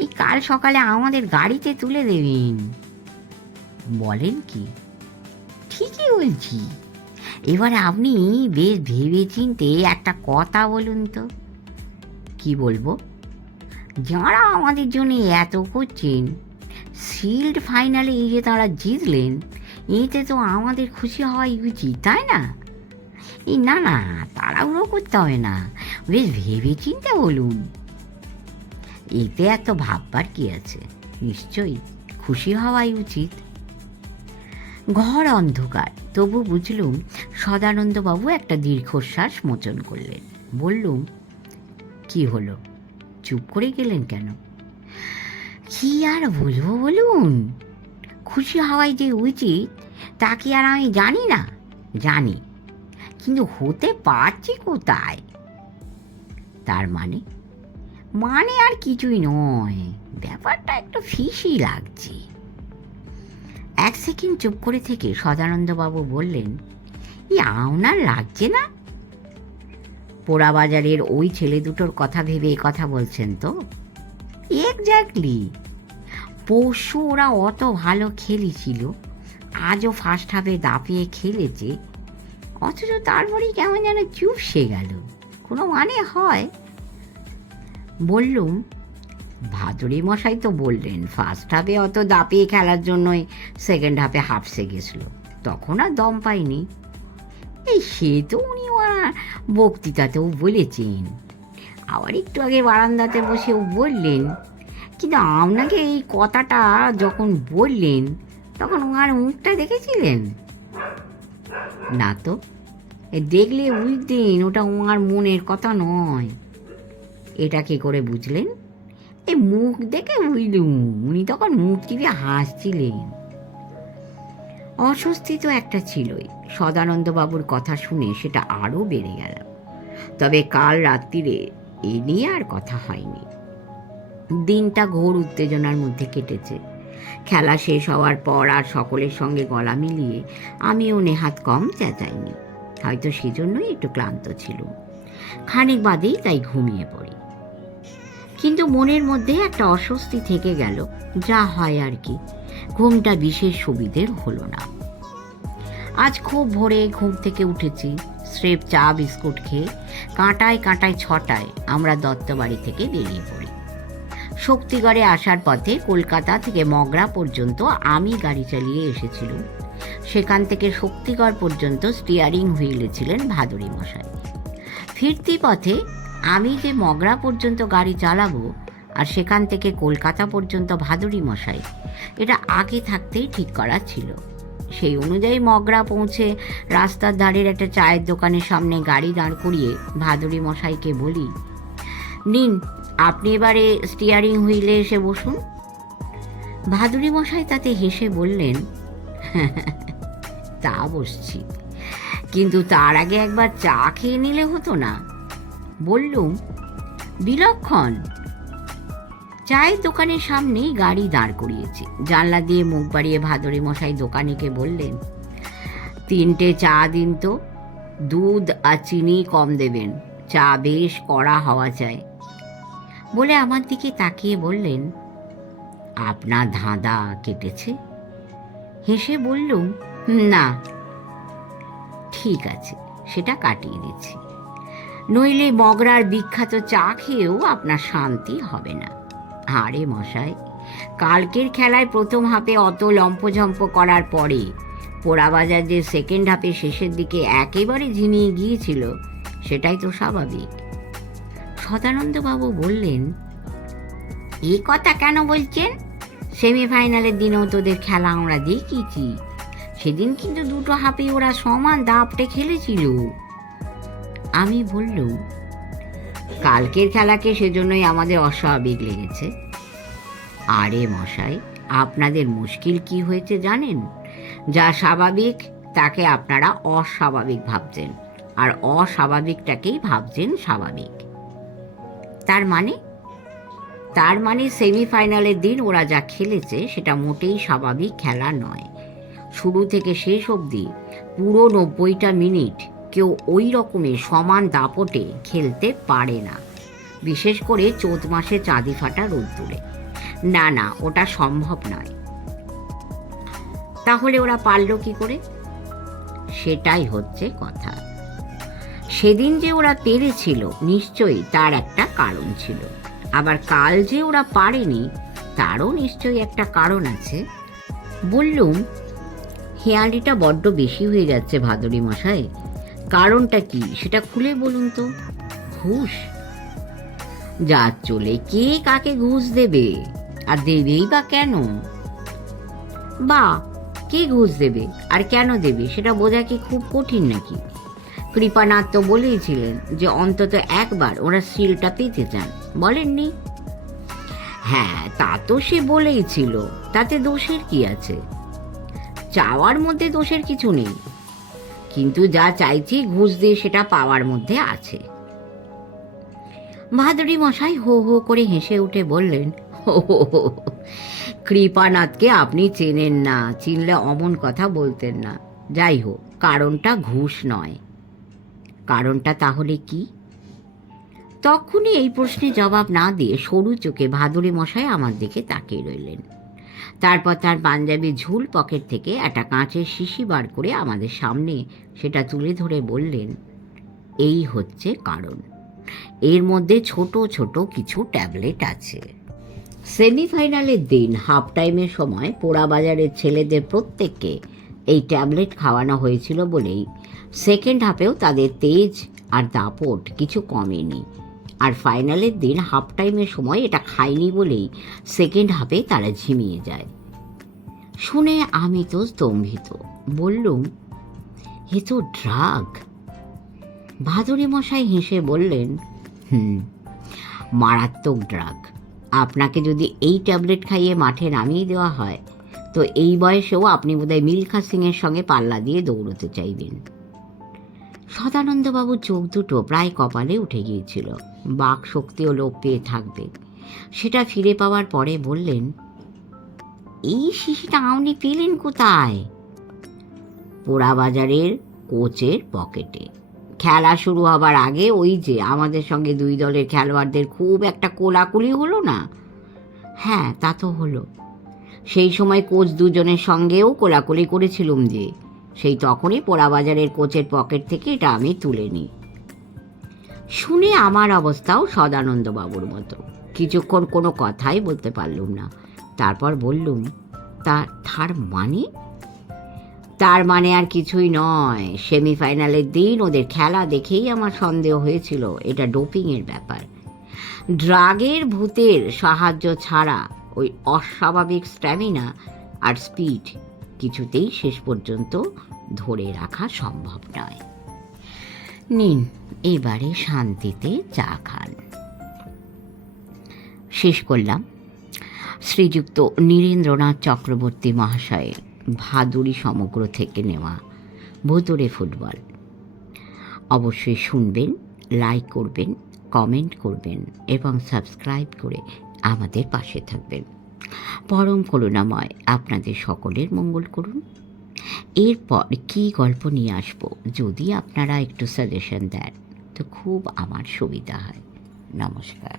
এই কাল সকালে আমাদের গাড়িতে তুলে দেবেন। বলেন কি? ঠিকই বলছি। এবারে আপনি বেশ ভেবে চিনতে একটা কথা বলুন তো। কি বলবো? যাঁরা আমাদের জন্য এত করছেন, শিল্ড ফাইনালে এই যে তাঁরা জিতলেন, এতে তো আমাদের খুশি হওয়াই উচিত, তাই না? এই না না, তাড়াহুড়ো করতে হবে না, বেশ ভেবে চিন্তে বলুন। এতে এত ভাববার কি আছে? নিশ্চয়ই খুশি হওয়াই উচিত। ঘর অন্ধকার, তবু বুঝলুম সদানন্দবাবু একটা দীর্ঘশ্বাস মোচন করলেন। বললুম, কি হলো, চুপ করে গেলেন কেন? কি আর বলবো বলুন, খুশি হওয়াই যে উচিত তা কি আর আমি জানি না? জানি, কিন্তু হতে পারছি কোথায়? তার মানে? মানে আর কিছুই নয়, ব্যাপারটা একটু ফিসি লাগছে। ১ সেকেন্ড চুপ করে থেকে সদানন্দবাবু বললেন, আপনার লাগছে না? পোড়াবাজারের ওই ছেলে দুটোর কথা ভেবে কথা বলছেন তো? এক্স্যাক্টলি। পরশু ওরা অত ভালো খেলেছিল, আজও ফার্স্ট হাফে দাপিয়ে খেলেছে, অথচ তারপরেই কেমন যেন চুপসে গেল। কোনো মানে হয়? বললুম, ভাদুরী মশাই তো বললেন ফার্স্ট হাফে অত দাপিয়ে খেলার জন্যই সেকেন্ড হাফে হাফসে গেছিল, তখন আর দম পাইনি। এই সে তো উনি ওনার বক্তৃতাতেও বলেছেন, আবার একটু আগে বারান্দাতে বসেও বললেন। কিন্তু আপনাকে এই কথাটা যখন বললেন তখন ওনার মুখটা দেখেছিলেন? না তো। দেখলে বুঝতেন ওটা ওনার মনের কথা নয়। এটা কি করে বুঝলেন? এই মুখ দেখে বুঝলুম, উনি তখন মুখ টিপে হাসছিলেন। অস্বস্তি তো একটা ছিলই, সদানন্দবাবুর কথা শুনে সেটা আরও বেড়ে গেল। তবে কাল রাত্রিরে এ নিয়ে আর কথা হয়নি। দিনটা ঘোর উত্তেজনার মধ্যে কেটেছে। খেলা শেষ হওয়ার পর আর সকলের সঙ্গে গলা মিলিয়ে আমিও নেহাত কম চেঁচাইনি। হয়তো সেজন্যই একটু ক্লান্ত ছিল। খানিক বাদেই তাই ঘুমিয়ে পড়ি। কিন্তু মনের মধ্যে একটা অস্বস্তি থেকে গেল, যা হয় আর কি। ঘুমটা বিশেষ সুবিধের হলো না। আজ খুব ভোরে ঘুম থেকে উঠেছি। স্রেফ চা বিস্কুট খেয়ে কাঁটায় কাঁটায় ৬টায় আমরা দত্তবাড়ি থেকে বেরিয়ে পড়ি। শক্তিগড়ে আসার পথে কলকাতা থেকে মগরা পর্যন্ত আমি গাড়ি চালিয়ে এসেছিলাম। সেখান থেকে শক্তিগড় পর্যন্ত স্টিয়ারিং হুইলে ছিলেন ভাদুরী মশাই। ফিরতি পথে আমি যে মগরা পর্যন্ত গাড়ি চালাবো আর সেখান থেকে কলকাতা পর্যন্ত ভাদুরী মশাই, এটা আগে থাকতেই ঠিক করা ছিল। সেই অনুযায়ী মগরা পৌঁছে রাস্তার ধারের একটা চায়ের দোকানের সামনে গাড়ি দাঁড় করিয়ে ভাদুরী মশাইকে বলি, নিন আপনি এবারে স্টিয়ারিং হুইলে এসে বসুন। ভাদুরী মশাই তাতে হেসে বললেন, তা বসছি, কিন্তু তার আগে একবার চা খেয়ে নিলে হতো না? বললুম, বিলক্ষণ। চায়ের দোকানের সামনেই গাড়ি দাঁড় করিয়েছি। জানলা দিয়ে মুখ বাড়িয়ে ভাদুরী মশাই দোকানিকে বললেন, 3টে চা দিন তো, দুধ আর চিনি কম দেবেন, চা বেশ কড়া হওয়া চাই। বলে আমার দিকে তাকিয়ে বললেন, আপনার ধাঁধা কেটেছে? হেসে বললুম, না, ঠিক আছে, সেটা কাটিয়ে দিচ্ছি, নইলে মগরার বিখ্যাত চা খেয়েও আপনার শান্তি হবে না। আরে মশাই, কালকের খেলায় প্রথম হাফে অত লম্পঝম্প করার পরে পোড়াবাজার যে সেকেন্ড হাফে শেষের দিকে একেবারে ঝিমিয়ে গিয়েছিল, সেটাই তো স্বাভাবিক। সদানন্দবাবু বললেন, এ কথা কেন বলছেন? সেমিফাইনালের দিনেও তোদের খেলা আমরা দেখিয়েছি, সেদিন কিন্তু দুটো হাফে ওরা সমান দাপটে খেলেছিল। আমি বললুম, কালকের খেলাকে সেজন্যই আমাদের অস্বাভাবিক লেগেছে। আরে মশাই, আপনাদের মুশকিল কি হয়েছে জানেন? যা স্বাভাবিক তাকে আপনারা অস্বাভাবিক ভাবছেন, আর অস্বাভাবিকটাকেই ভাবছেন স্বাভাবিক। তার মানে সেমিফাইনালের দিন ওরা যা খেলেছে সেটা মোটেই স্বাভাবিক খেলা নয়। শুরু থেকে শেষ অবধি পুরো 90টা মিনিট কেউ ওই রকমের সমান দাপটে খেলতে পারে না, বিশেষ করে চৈত মাসে চাঁদি ফাটা রোদ্দুরে। না, ওটা সম্ভব নয়। তাহলে ওরা পারল কি করে? সেটাই হচ্ছে কথা। সেদিন যে ওরা পেরেছিল, নিশ্চয়ই তার একটা কারণ ছিল। আবার কাল যে ওরা পারেনি, তারও নিশ্চয়ই একটা কারণ আছে। বললুম, হেয়ালিটা বড্ড বেশি হয়ে যাচ্ছে ভাদুরী মশাই, কারণটা কি সেটা খুলে বলুন তো। ঘুষ? যা চলে, কে কাকে ঘুষ দেবে? আর দেবেই বা কেন? কে ঘুষ দেবে আর কেন দেবে সেটা বোঝা কি খুব কঠিন নাকি? কৃপানাথ তো বলেইছিলেন যে অন্তত একবার ওরা সিলটা পেতে চান, বলেননি? হ্যাঁ, তা তো সে বলেইছিল, তাতে দোষের কি আছে? চাওয়ার মধ্যে দোষের কিছু নেই, কিন্তু যা চাইছি ঘুষ দিয়ে সেটা পাওয়ার মধ্যে আছে। ভাদুরী মশাই হো হো করে হেসে উঠে বললেন, কৃপানাথকে আপনি চেনেন না, চিনলে অমন কথা বলতেন না। যাই হোক, কারণটা ঘুষ নয়। কারণটা তাহলে কি? তখনই এই প্রশ্নে জবাব না দিয়ে সরু চোখে ভাদুরী মশাই আমার দিকে তাকিয়ে রইলেন। তারপর তার পাঞ্জাবি ঝুল পকেট থেকে একটা কাঁচের শিশি বার করে আমাদের সামনে সেটা তুলে ধরে বললেন, এই হচ্ছে কারণ। এর মধ্যে ছোট ছোট কিছু ট্যাবলেট আছে। সেমিফাইনালের দিন হাফ টাইমের সময় পোড়াবাজারের ছেলেদের প্রত্যেককে এই ট্যাবলেট খাওয়ানো হয়েছিল বলেই সেকেন্ড হাফেও তাদের তেজ আর দাপট কিছু কমেনি। আর ফাইনালের দিন হাফ টাইমের সময় এটা খায়নি বলেই সেকেন্ড হাফে তারা ঝিমিয়ে যায়। শুনে আমি তো স্তম্ভিত। বললুম, এ তো ড্রাগ। ভাদুরী মশাই হেসে বললেন, মারাত্মক ড্রাগ। আপনাকে যদি এই ট্যাবলেট খাইয়ে মাঠে নামিয়ে দেওয়া হয়, তো এই বয়সেও আপনি বোধহয় মিলখা সিংয়ের সঙ্গে পাল্লা দিয়ে দৌড়তে চাইবেন। সদানন্দবাবুর চোখ দুটো প্রায় কপালে উঠে গিয়েছিল। বাক শক্তিও লোপ পেয়ে থাকবে, সেটা ফিরে পাওয়ার পরে বললেন, এই শিশিটা আপনি পেলেন কোথায়? পোড়াবাজারের কোচের পকেটে। খেলা শুরু হবার আগে ওই যে আমাদের সঙ্গে দুই দলের খেলোয়াড়দের খুব একটা কোলাকুলি হলো না? হ্যাঁ, তা তো হলো। সেই সময় কোচ দুজনের সঙ্গেও কোলাকুলি করেছিলুম যে, সেই তখনই পোড়াবাজারের কোচের পকেট থেকে এটা আমি তুলে নিই। শুনে আমার অবস্থাও সদানন্দবাবুর মতো। কিছুক্ষণ কোনো কথাই বলতে পারলুম না। তারপর বললুম, তার মানে আর কিছুই নয়। সেমিফাইনালের দিন ওদের খেলা দেখেই আমার সন্দেহ হয়েছিল এটা ডোপিংয়ের ব্যাপার। ড্রাগের ভূতের সাহায্য ছাড়া ওই অস্বাভাবিক স্ট্যামিনা আর স্পিড কিছুতেই শেষ পর্যন্ত ধরে রাখা সম্ভব নয়। নিন, এবারে শান্তিতে চা খান। শেষ করলাম শ্রীযুক্ত নীরেন্দ্রনাথ চক্রবর্তী মহাশয়ের ভাদুরী সমগ্র থেকে নেওয়া ভুতুড়ে ফুটবল। অবশ্যই শুনবেন, লাইক করবেন, কমেন্ট করবেন এবং সাবস্ক্রাইব করে আমাদের পাশে থাকবেন। পরম করুণাময় আপনাদের সকলের মঙ্গল করুন। এরপর কী গল্প নিয়ে আসব যদি আপনারা একটু সাজেশন দেন তো খুব আমার সুবিধা হয়। নমস্কার।